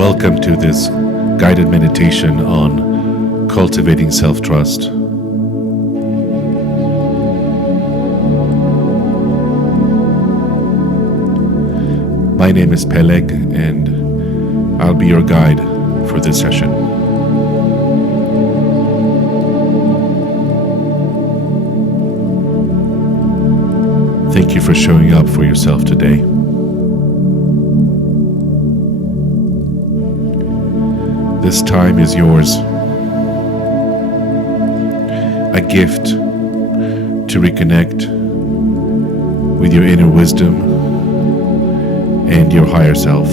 Welcome to this guided meditation on cultivating self-trust. My name is Peleg, and I'll be your guide for this session. Thank you for showing up for yourself today. This time is yours, a gift to reconnect with your inner wisdom and your higher self.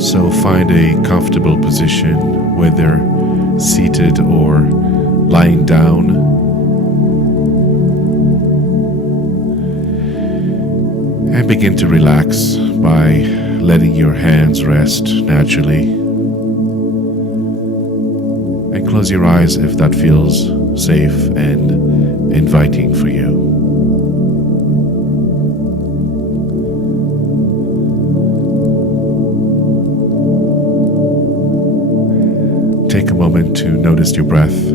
So find a comfortable position, whether seated or lying down. And begin to relax by letting your hands rest naturally. And close your eyes if that feels safe and inviting for you. Take a moment to notice your breath.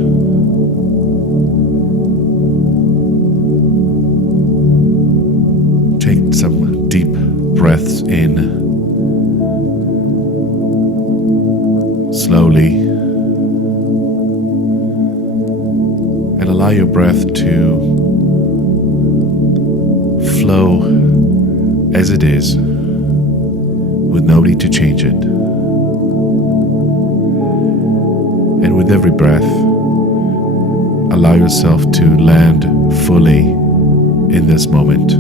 Take some deep breaths in, slowly, and allow your breath to flow as it is, with no need to change it. And with every breath, allow yourself to land fully in this moment.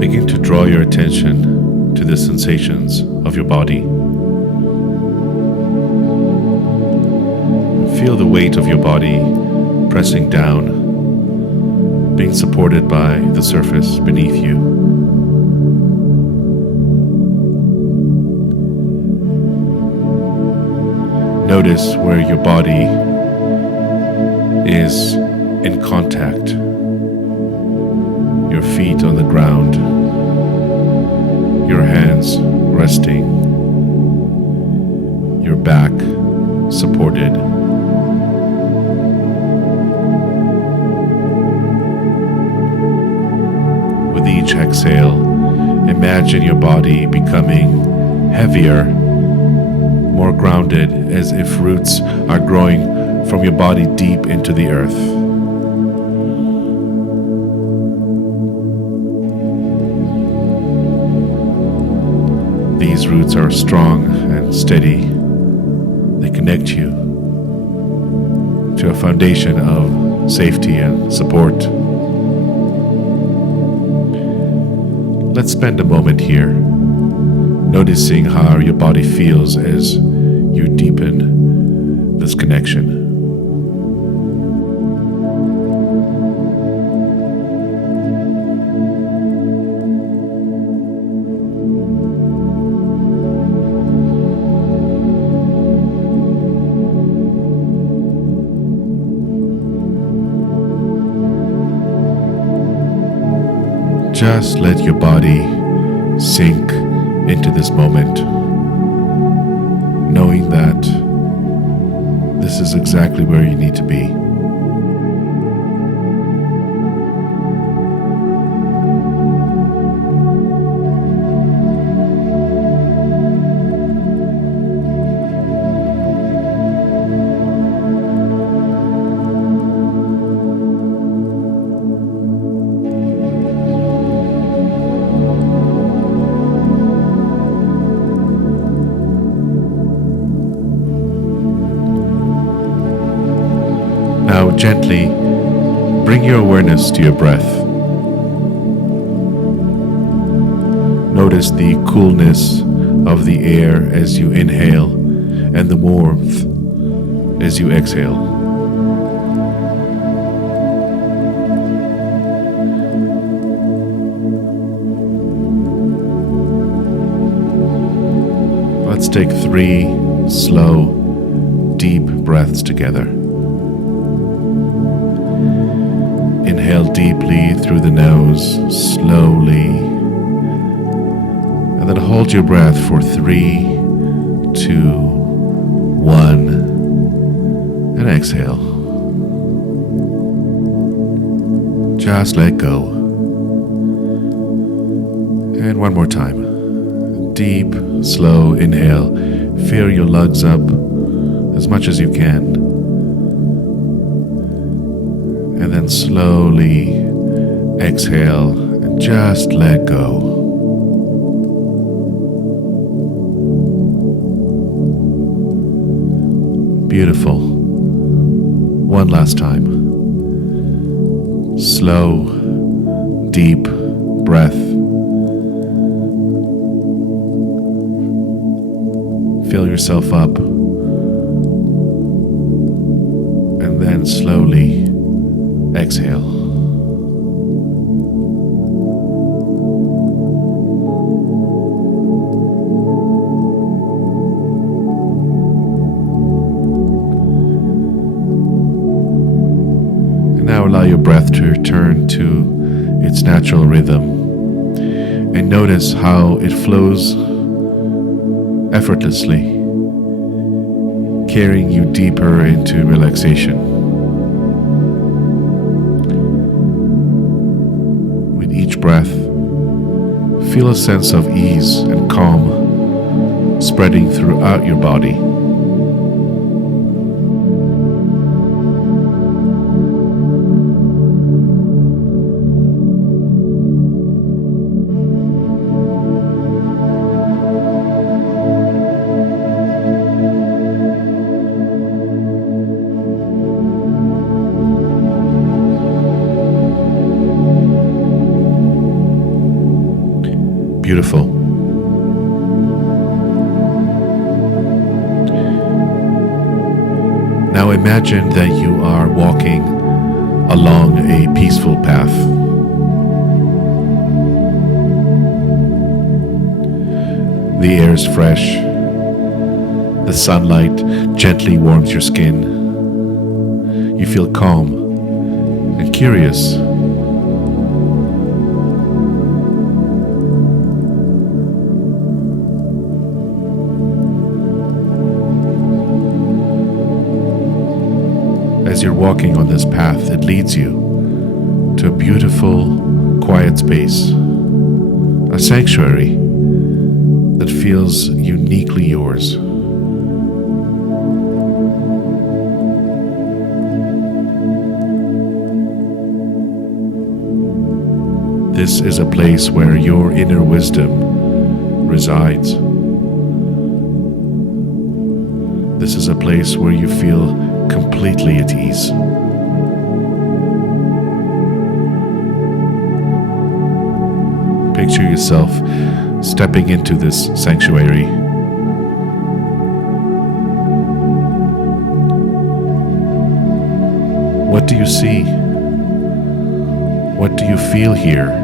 Begin to draw your attention to the sensations of your body. Feel the weight of your body pressing down, being supported by the surface beneath you. Notice where your body is in contact. Your feet on the ground, your hands resting, your back supported. With each exhale, imagine your body becoming heavier, more grounded, as if roots are growing from your body deep into the earth. These roots are strong and steady. They connect you to a foundation of safety and support. Let's spend a moment here, noticing how your body feels as you deepen this connection. Just let your body sink into this moment, knowing that this is exactly where you need to be. Now gently bring your awareness to your breath. Notice the coolness of the air as you inhale and the warmth as you exhale. Let's take 3 slow, deep breaths together. Inhale deeply through the nose, slowly, and then hold your breath for 3, 2, 1, and exhale. Just let go. And one more time. Deep, slow inhale. Fill your lungs up as much as you can. And then slowly exhale and just let go. Beautiful. One last time. Slow, deep breath. Fill yourself up. And then slowly exhale. And now allow your breath to return to its natural rhythm, and notice how it flows effortlessly, carrying you deeper into relaxation. With each breath, feel a sense of ease and calm spreading throughout your body. Beautiful. Now imagine that you are walking along a peaceful path. The air is fresh. The sunlight gently warms your skin. You feel calm and curious. As you're walking on this path, it leads you to a beautiful, quiet space, a sanctuary that feels uniquely yours. This is a place where your inner wisdom resides. This is a place where you feel completely at ease. Picture yourself stepping into this sanctuary. What do you see? What do you feel here?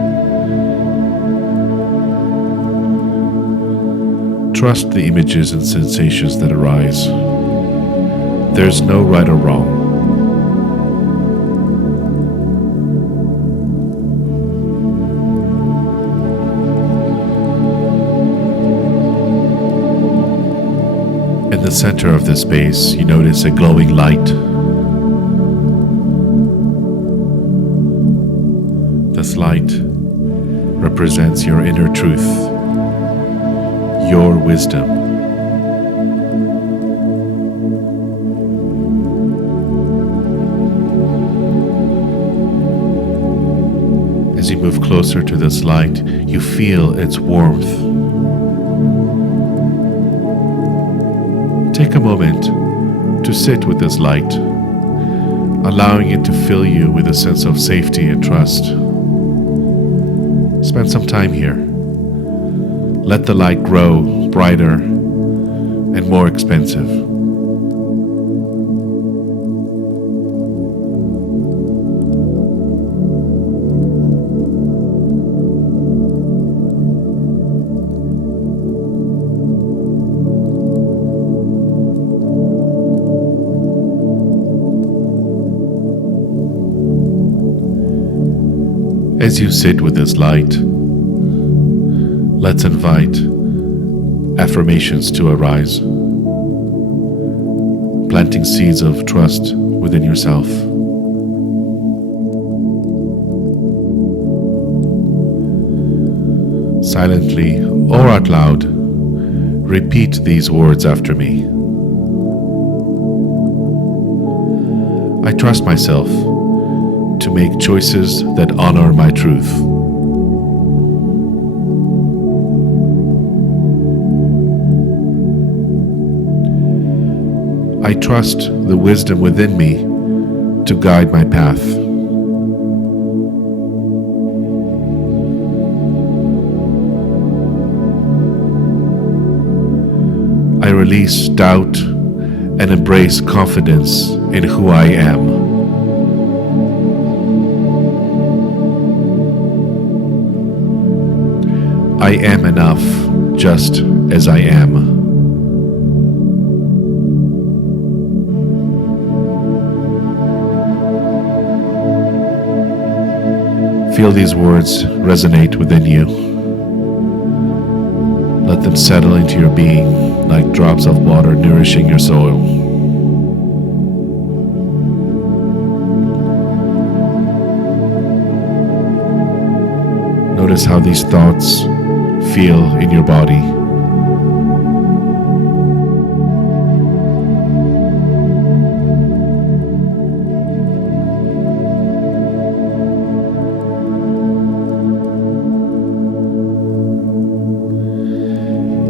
Trust the images and sensations that arise. There's no right or wrong. In the center of this space, you notice a glowing light. This light represents your inner truth, your wisdom. As you move closer to this light, you feel its warmth. Take a moment to sit with this light, allowing it to fill you with a sense of safety and trust. Spend some time here. Let the light grow brighter and more expansive. As you sit with this light, let's invite affirmations to arise, planting seeds of trust within yourself. Silently or out loud, repeat these words after me. I trust myself to make choices that honor my truth. I trust the wisdom within me to guide my path. I release doubt and embrace confidence in who I am. I am enough just as I am. Feel these words resonate within you. Let them settle into your being like drops of water nourishing your soil. Notice how these thoughts feel in your body.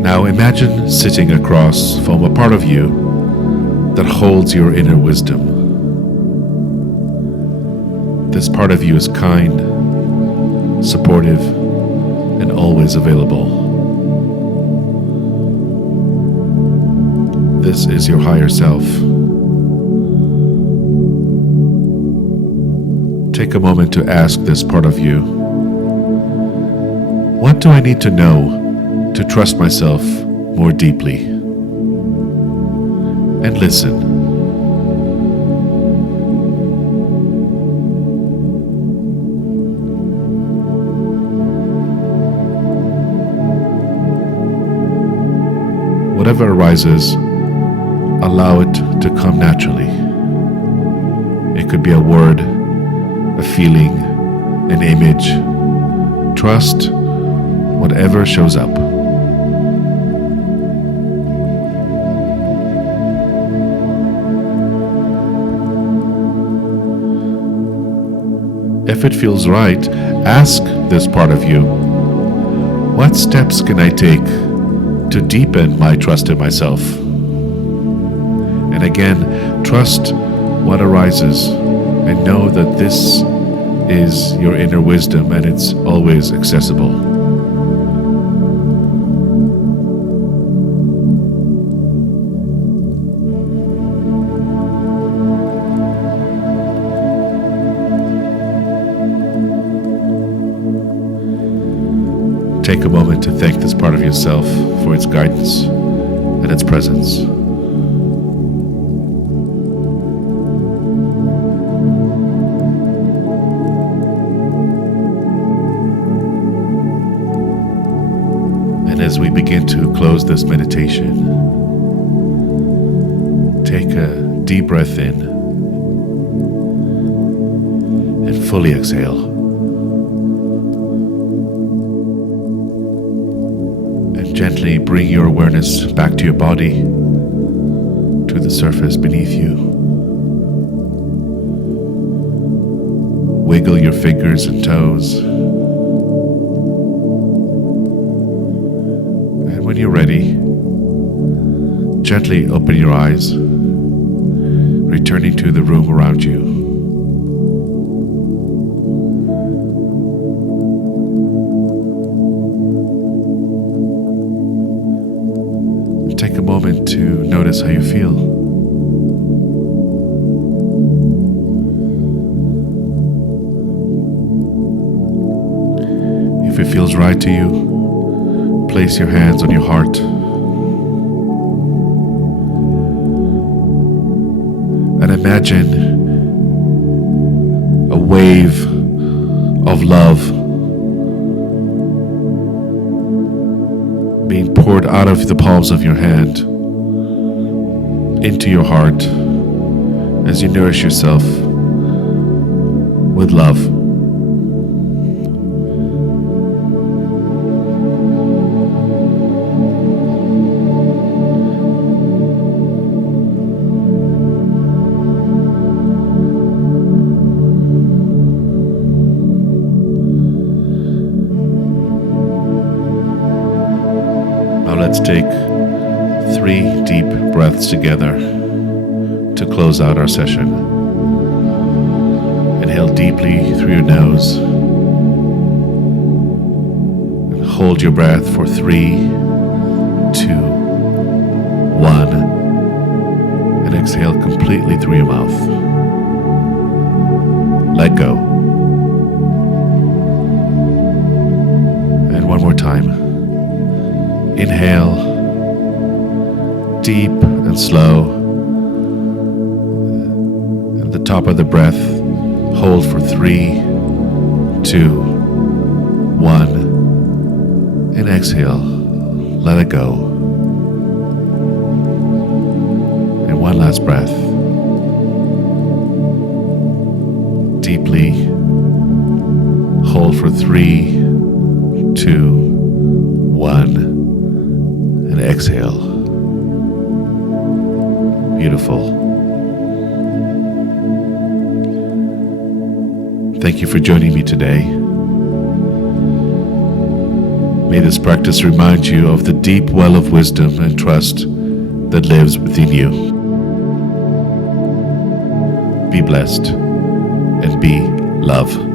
Now imagine sitting across from a part of you that holds your inner wisdom. This part of you is kind, supportive, and always available. This is your higher self. Take a moment to ask this part of you, what do I need to know to trust myself more deeply? And listen. Whatever arises, allow it to come naturally. It could be a word, a feeling, an image. Trust whatever shows up. If it feels right, ask this part of you, what steps can I take to deepen my trust in myself? And again, trust what arises and know that this is your inner wisdom and it's always accessible. Take a moment to thank this part of yourself for its guidance and its presence. And as we begin to close this meditation, take a deep breath in and fully exhale. Gently bring your awareness back to your body, to the surface beneath you. Wiggle your fingers and toes. And when you're ready, gently open your eyes, returning to the room around you. Take a moment to notice how you feel. If it feels right to you, place your hands on your heart. And imagine a wave of love being poured out of the palms of your hand into your heart as you nourish yourself with love. Now let's take 3 deep breaths together to close out our session. Inhale deeply through your nose and hold your breath for 3, 2, 1, and exhale completely through your mouth. Let go. And one more time. Inhale, deep and slow. At the top of the breath, hold for 3, 2, 1, and exhale. Let it go. And one last breath. Deeply. Hold for 3, 2, 1. And exhale. Beautiful. Thank you for joining me today. May this practice remind you of the deep well of wisdom and trust that lives within you. Be blessed and be love.